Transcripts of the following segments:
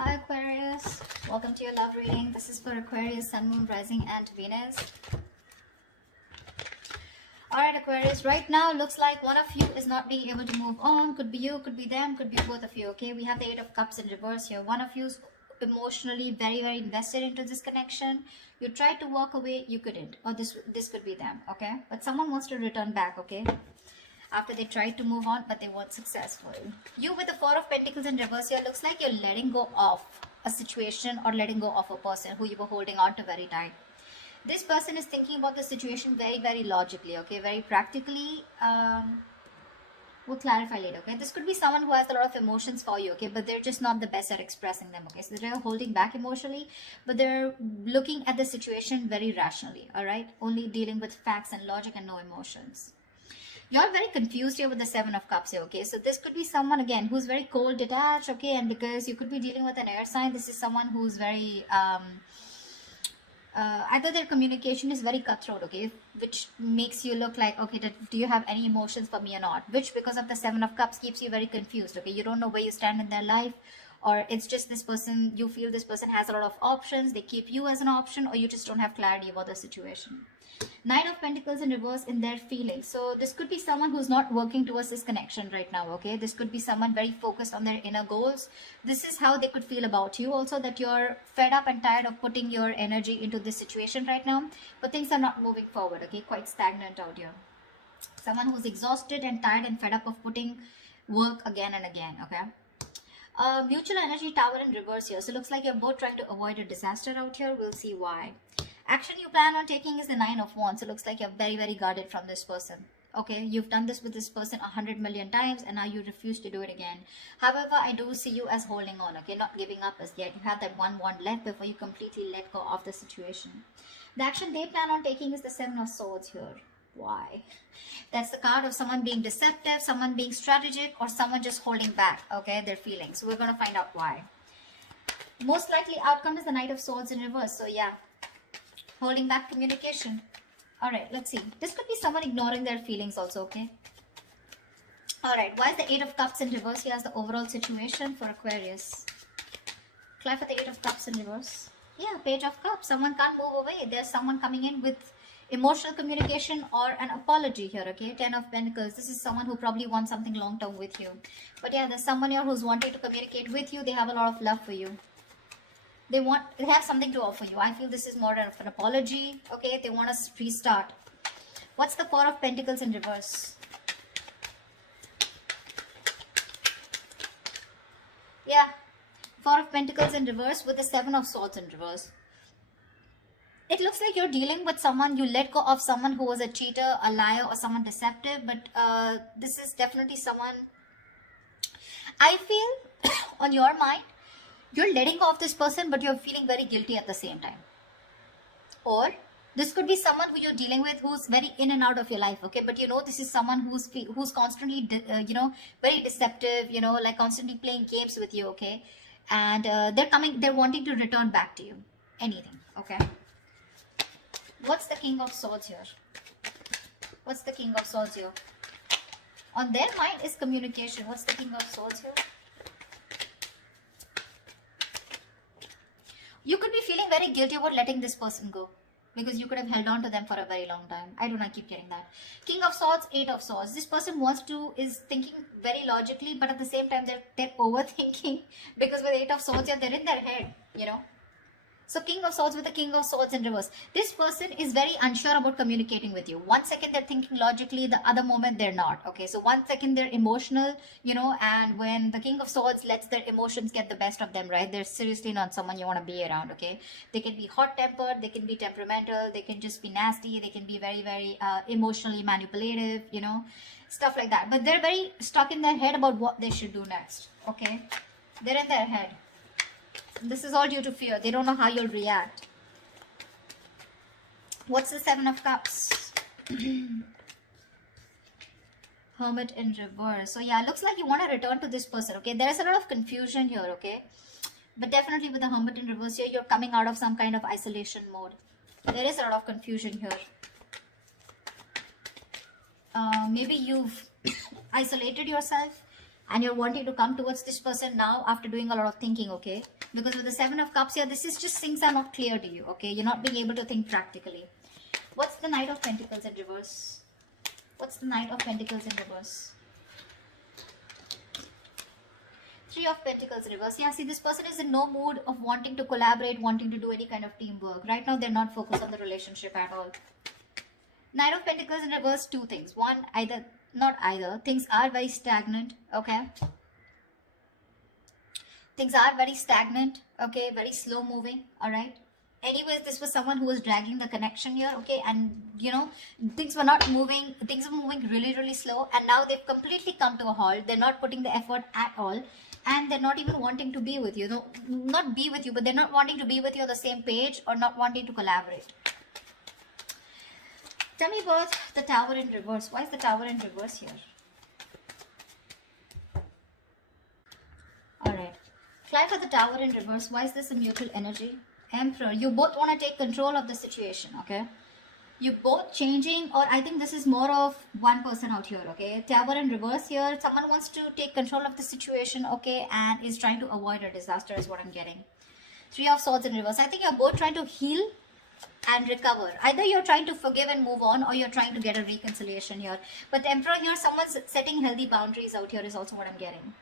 Hi Aquarius, welcome to your love reading. This is for Aquarius, Sun, Moon, Rising and Venus. Alright Aquarius, right now looks like one of you is not being able to move on. Could be you, could be them, could be both of you, okay? We have the Eight of Cups in reverse here. One of you is emotionally very invested into this connection. You tried to walk away, you couldn't. Or this could be them, okay? But someone wants to return back, okay? After they tried to move on, but they weren't successful. You with the Four of Pentacles in reverse here, looks like you're letting go of a situation or letting go of a person who you were holding on to very tight. This person is thinking about the situation very logically, okay, very practically. We'll clarify later, okay? This could be someone who has a lot of emotions for you, okay, but they're just not the best at expressing them, okay? So they're holding back emotionally, but they're looking at the situation very rationally, all right? Only dealing with facts and logic and no emotions. You're very confused here with the Seven of Cups here, okay? So this could be someone, again, who's very cold, detached, okay? And because you could be dealing with an air sign, this is someone who's very, either their communication is very cutthroat, okay? Which makes you look like, okay, do you have any emotions for me or not? Which, because of the Seven of Cups, keeps you very confused, okay? You don't know where you stand in their life, or it's just this person, you feel this person has a lot of options, they keep you as an option, or you just don't have clarity about the situation. Nine of Pentacles in reverse in their feelings. So this could be someone who's not working towards this connection right now, okay? This could be someone very focused on their inner goals. This is how they could feel about you also, that you're fed up and tired of putting your energy into this situation right now, but things are not moving forward, okay? Quite stagnant out here. Someone who's exhausted and tired and fed up of putting work again and again, okay? Mutual energy tower in reverse here. So it looks like you're both trying to avoid a disaster out here. We'll see why. Action you plan on taking is the Nine of Wands. So it looks like you're very guarded from this person. Okay, you've done this with this person 100 million times and now you refuse to do it again. However, I do see you as holding on, okay, not giving up as yet. You have that one wand left before you completely let go of the situation. The action they plan on taking is the Seven of Swords here. Why? That's the card of someone being deceptive, someone being strategic, or someone just holding back, okay, their feelings. So we're going to find out why. Most likely outcome is the Knight of Swords in reverse. So yeah, holding back communication. All right, let's see. This could be someone ignoring their feelings also, okay? All right, why is the Eight of Cups in reverse? Here's the overall situation for Aquarius. Clap for the Eight of Cups in reverse. Yeah, Page of Cups. Someone can't move away. There's someone coming in with emotional communication or an apology here, okay? Ten of Pentacles. This is someone who probably wants something long-term with you. But yeah, there's someone here who's wanting to communicate with you. They have a lot of love for you. They have something to offer you. I feel this is more of an apology, okay? They want to restart. What's the Four of Pentacles in reverse? Yeah, Four of Pentacles in reverse with the Seven of Swords in reverse. It looks like you're dealing with someone, you let go of someone who was a cheater, a liar, or someone deceptive, but this is definitely someone, I feel, on your mind, you're letting go of this person, but you're feeling very guilty at the same time. Or this could be someone who you're dealing with who's very in and out of your life, okay? But you know, this is someone who's constantly, very deceptive, like constantly playing games with you, okay? And they're wanting to return back to you. Anything, okay? What's the King of Swords here? What's the King of Swords here? On their mind is communication. What's the King of Swords here? You could be feeling very guilty about letting this person go because you could have held on to them for a very long time. I don't know, I keep getting that. King of Swords, Eight of Swords. This person is thinking very logically, but at the same time, they're overthinking because with Eight of Swords, they're in their head, So King of Swords with the King of Swords in reverse. This person is very unsure about communicating with you. One second they're thinking logically, the other moment they're not. Okay, so one second they're emotional, and when the King of Swords lets their emotions get the best of them, right? They're seriously not someone you want to be around, okay? They can be hot-tempered, they can be temperamental, they can just be nasty, they can be very emotionally manipulative, stuff like that. But they're very stuck in their head about what they should do next, okay? They're in their head. This is all due to fear. They don't know how you'll react. What's the Seven of Cups? Hermit in reverse. So yeah, looks like you want to return to this person, okay? There is a lot of confusion here, okay? But definitely with the Hermit in reverse here, you're coming out of some kind of isolation mode. There is a lot of confusion here. Maybe you've isolated yourself. and you're wanting to come towards this person now after doing a lot of thinking, okay? Because with the Seven of Cups here, this is just things are not clear to you, okay? You're not being able to think practically. What's the Knight of Pentacles in reverse? What's the Knight of Pentacles in reverse? Three of Pentacles in reverse. Yeah, see, this person is in no mood of wanting to collaborate, wanting to do any kind of teamwork. Right now, they're not focused on the relationship at all. Knight of Pentacles in reverse, two things. One, things are very stagnant, okay? Things are very stagnant, okay? Very slow moving, all right? Anyways, this was someone who was dragging the connection here, okay? And, you know, things were not moving. Things were moving really, really slow. And now they've completely come to a halt. They're not putting the effort at all. And they're not even wanting to be with you. No, not be with you, but they're not wanting to be with you on the same page or not wanting to collaborate. Tell me about the Tower in reverse. Why is the Tower in reverse here? Alright. Fly for the Tower in reverse. Why is this a mutual energy? Emperor. You both want to take control of the situation, okay? You both changing, or I think this is more of one person out here, okay? Tower in reverse here. Someone wants to take control of the situation, okay? And is trying to avoid a disaster is what I'm getting. Three of Swords in reverse. I think you're both trying to heal and recover. Either you're trying to forgive and move on, or you're trying to get a reconciliation here. But the Emperor here, someone's setting healthy boundaries out here is also what I'm getting.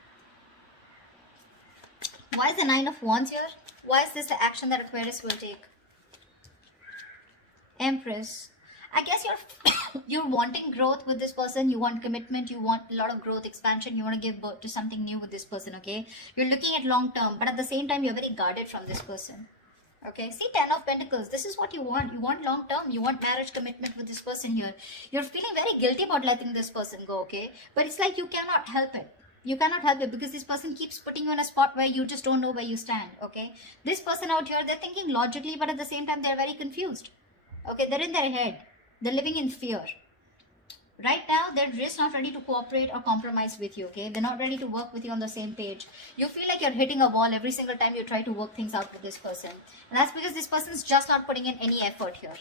Why is the Nine of Wands here? Why is this the action that Aquarius will take? Empress. I guess you're wanting growth with this person. You want commitment. You want a lot of growth, expansion. You want to give birth to something new with this person, okay? You're looking at long term, but at the same time, you're very guarded from this person. Okay, see, Ten of Pentacles. This is what you want. You want long term. You want marriage commitment with this person here. You're feeling very guilty about letting this person go, okay? But it's like you cannot help it. You cannot help it because this person keeps putting you in a spot where you just don't know where you stand, okay? This person out here, they're thinking logically, but at the same time, they're very confused. Okay, they're in their head. They're living in fear. Right now, they're just not ready to cooperate or compromise with you, okay? They're not ready to work with you on the same page. You feel like you're hitting a wall every single time you try to work things out with this person. And that's because this person's just not putting in any effort here.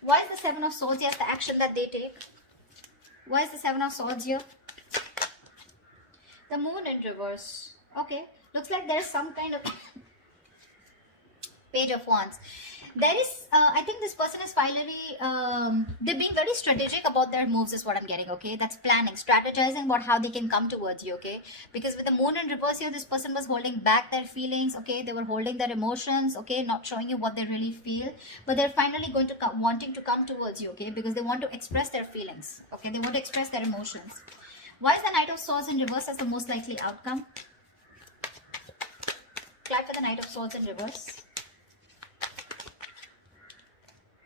Why is the Seven of Swords? Yes, the action that they take. Why is the Seven of Swords here? The Moon in reverse. Okay, looks like there's some kind of Page of Wands. There is, I think this person is finally, they're being very strategic about their moves is what I'm getting, okay? That's planning, strategizing about how they can come towards you, okay? Because with the Moon in reverse here, this person was holding back their feelings, okay? They were holding their emotions, okay? Not showing you what they really feel. But they're finally going to wanting to come towards you, okay? Because they want to express their feelings, okay? They want to express their emotions. Why is the Knight of Swords in reverse as the most likely outcome? Clap for the Knight of Swords in reverse.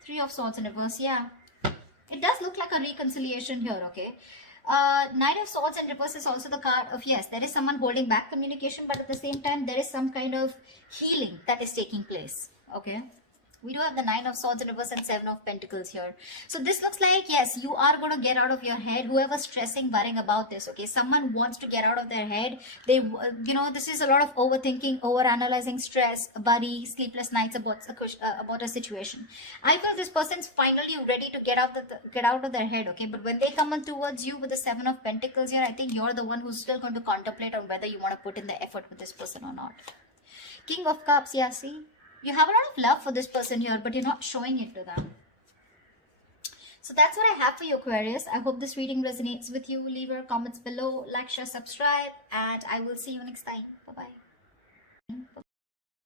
Three of Swords in reverse, yeah. It does look like a reconciliation here, okay? Knight of Swords in reverse is also the card of, yes, there is someone holding back communication, but at the same time, there is some kind of healing that is taking place, okay? We do have the Nine of Swords in reverse and Seven of Pentacles here. So this looks like, yes, you are going to get out of your head. Whoever's stressing, worrying about this, okay? Someone wants to get out of their head. They, you know, this is a lot of overthinking, overanalyzing, stress, worry, sleepless nights about a situation. I feel this person's finally ready to get out of their head, okay? But when they come on towards you with the Seven of Pentacles here, I think you're the one who's still going to contemplate on whether you want to put in the effort with this person or not. King of Cups, yeah, see? You have a lot of love for this person here, but you're not showing it to them. So that's what I have for you, Aquarius. I hope this reading resonates with you. Leave your comments below, like, share, subscribe, and I will see you next time. Bye-bye.